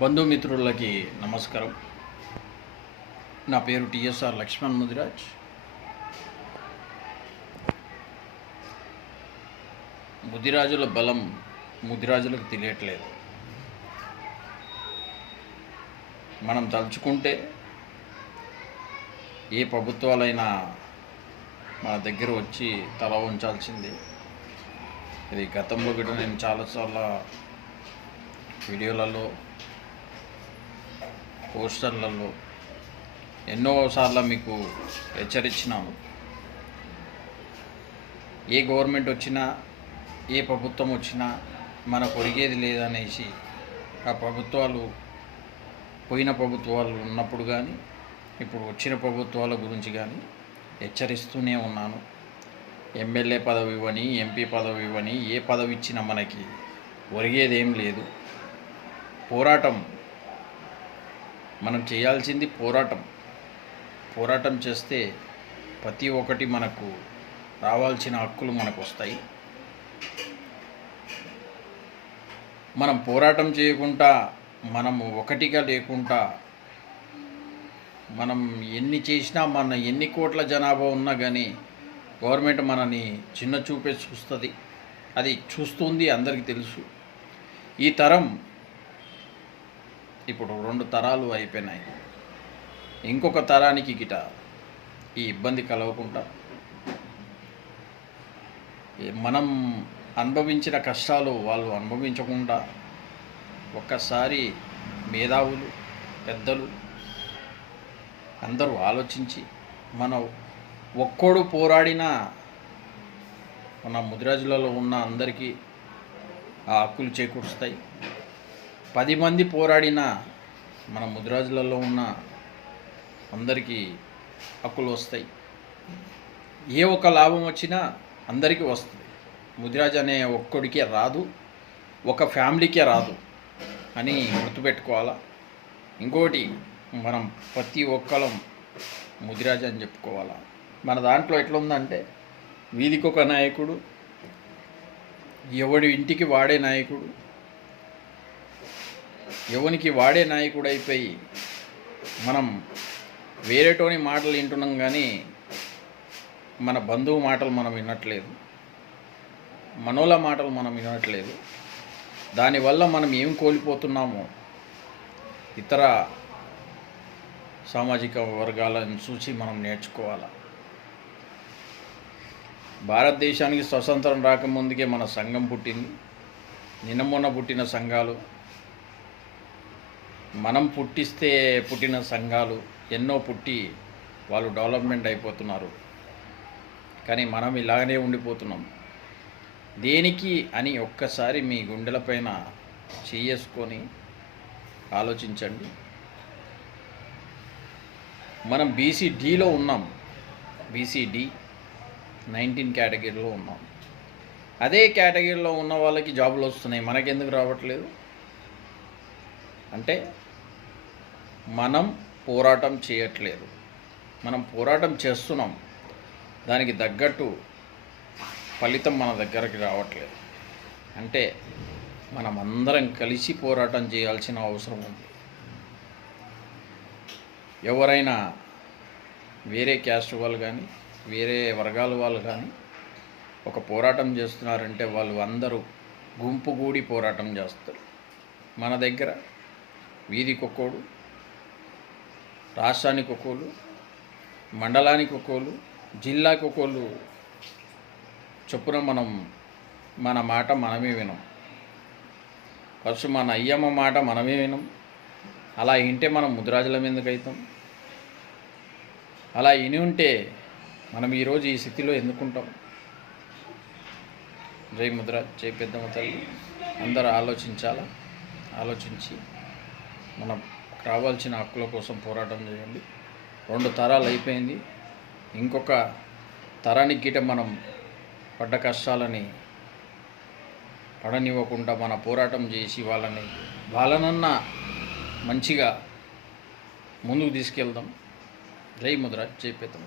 బంధుమిత్రులకి నమస్కారం. నా పేరు టిఎస్ఆర్ లక్ష్మణ్ ముదిరాజ్. ముదిరాజుల బలం ముదిరాజులకు తెలియట్లేదు. మనం తలుచుకుంటే ఏ ప్రభుత్వాలైనా మన దగ్గర వచ్చి తల ఉంచాల్సిందే. ఇది గతంలో కూడా నేను చాలాసార్లు వీడియోలలో, పోస్టర్లలో ఎన్నోసార్లు మీకు హెచ్చరించినాము. ఏ గవర్నమెంట్ వచ్చినా, ఏ ప్రభుత్వం వచ్చినా మనకు ఒరిగేది లేదనేసి ఆ ప్రభుత్వాలు, పోయిన ప్రభుత్వాలు ఉన్నప్పుడు కానీ ఇప్పుడు వచ్చిన ప్రభుత్వాల గురించి కానీ హెచ్చరిస్తూనే ఉన్నాను. ఎమ్మెల్యే పదవి ఇవ్వని, ఎంపీ పదవి ఇవ్వని, ఏ పదవి ఇచ్చినా మనకి ఒరిగేదేం లేదు. పోరాటం మనం చేయాల్సింది పోరాటం చేస్తే ప్రతి ఒక్కటి మనకు రావాల్సిన హక్కులు మనకు వస్తాయి. మనం పోరాటం చేయకుండా, మనము ఒకటిగా లేకుండా, మనం ఎన్ని చేసినా, మన ఎన్ని కోట్ల జనాభా ఉన్నా కానీ గవర్నమెంట్ మనని చిన్న చూపే చూస్తుంది. అది చూస్తుంది, అందరికీ తెలుసు. ఈ తరం ఇప్పుడు 2 తరాలు అయిపోయినాయి. ఇంకొక తరానికి గిట ఈ ఇబ్బంది కలగకుండా, మనం అనుభవించిన కష్టాలు వాళ్ళు అనుభవించకుండా ఒక్కసారి మేధావులు, పెద్దలు అందరూ ఆలోచించి మన ఒక్కడు పోరాడినా మన ముదిరాజులలో ఉన్న అందరికీ ఆ హక్కులు చేకూరుస్తాయి. 10 మంది పోరాడినా మన ముదిరాజులలో ఉన్న అందరికీ హక్కులు వస్తాయి. ఏ ఒక్క లాభం వచ్చినా అందరికీ వస్తుంది. ముదిరాజు అనే ఒక్కడికే రాదు, ఒక ఫ్యామిలీకే రాదు అని గుర్తుపెట్టుకోవాలా. ఇంకోటి, మనం ప్రతి ఒక్కరం ముదిరాజు అని చెప్పుకోవాలా. మన దాంట్లో ఎట్లా ఉందంటే, వీధికి ఒక నాయకుడు, ఎవడి ఇంటికి వాడే నాయకుడు, ఎవనికి వాడే నాయకుడు అయిపోయి మనం వేరేటోని మాటలు వింటున్నాం కానీ మన బంధువు మాటలు మనం వినట్లేదు, మనోళ్ళ మాటలు మనం వినట్లేదు. దానివల్ల మనం ఏం కోల్పోతున్నామో ఇతర సామాజిక వర్గాలను చూసి మనం నేర్చుకోవాలి. భారతదేశానికి స్వతంత్రం రాకముందుకే మన సంఘం పుట్టింది. నిన్న మొన్న పుట్టిన సంఘాలు, మనం పుట్టిన సంఘాలు ఎన్నో పుట్టి వాళ్ళు డెవలప్మెంట్ అయిపోతున్నారు. కానీ మనం ఇలాగనే ఉండిపోతున్నాం. దేనికి అని ఒక్కసారి మీ గుండెలపైన చేసుకొని ఆలోచించండి. మనం BCDలో ఉన్నాం, BCD 19 కేటగిరీలో ఉన్నాం. అదే కేటగిరీలో ఉన్న వాళ్ళకి జాబులు వస్తున్నాయి, మనకెందుకు రావట్లేదు? అంటే మనం పోరాటం చేయట్లేదు. మనం పోరాటం చేస్తున్నాం, దానికి తగ్గట్టు ఫలితం మన దగ్గరికి రావట్లేదు. అంటే మనం అందరం కలిసి పోరాటం చేయాల్సిన అవసరం ఉంది. ఎవరైనా వేరే క్యాస్ట్ వాళ్ళు కానీ, వేరే వర్గాల వాళ్ళు కానీ ఒక పోరాటం చేస్తున్నారంటే వాళ్ళు అందరూ గుంపుగూడి పోరాటం చేస్తారు. మన దగ్గర వీధికి ఒక్కోడు, రాష్ట్రానికి ఒక్కోళ్ళు, మండలానికి ఒక్కోళ్ళు, జిల్లాకి ఒక్కోళ్ళు చొప్పున మన మాట మనమే వినం. ఫస్ట్ మన అయ్యమ్మ మాట మనమే వినం. అలా వింటే మనం ముదిరాజులం ఎందుకు అవుతాం? అలా విని ఉంటే మనం ఈరోజు ఈ స్థితిలో ఎందుకుంటాం? జై ముదిరాజ్, జై పెద్దమ్మ తల్లి. అందరూ ఆలోచించాలా. ఆలోచించి మనం రావాల్సిన హక్కుల కోసం పోరాటం చేయండి. 2 తరాలు అయిపోయింది. ఇంకొక తరానికి గిట మనం పడ్డ కష్టాలని పడనివ్వకుండా మన పోరాటం చేసి వాళ్ళనన్నా మంచిగా ముందుకు తీసుకెళ్దాం. జై ముదిరాజ్, జై పెద్దమ్మ.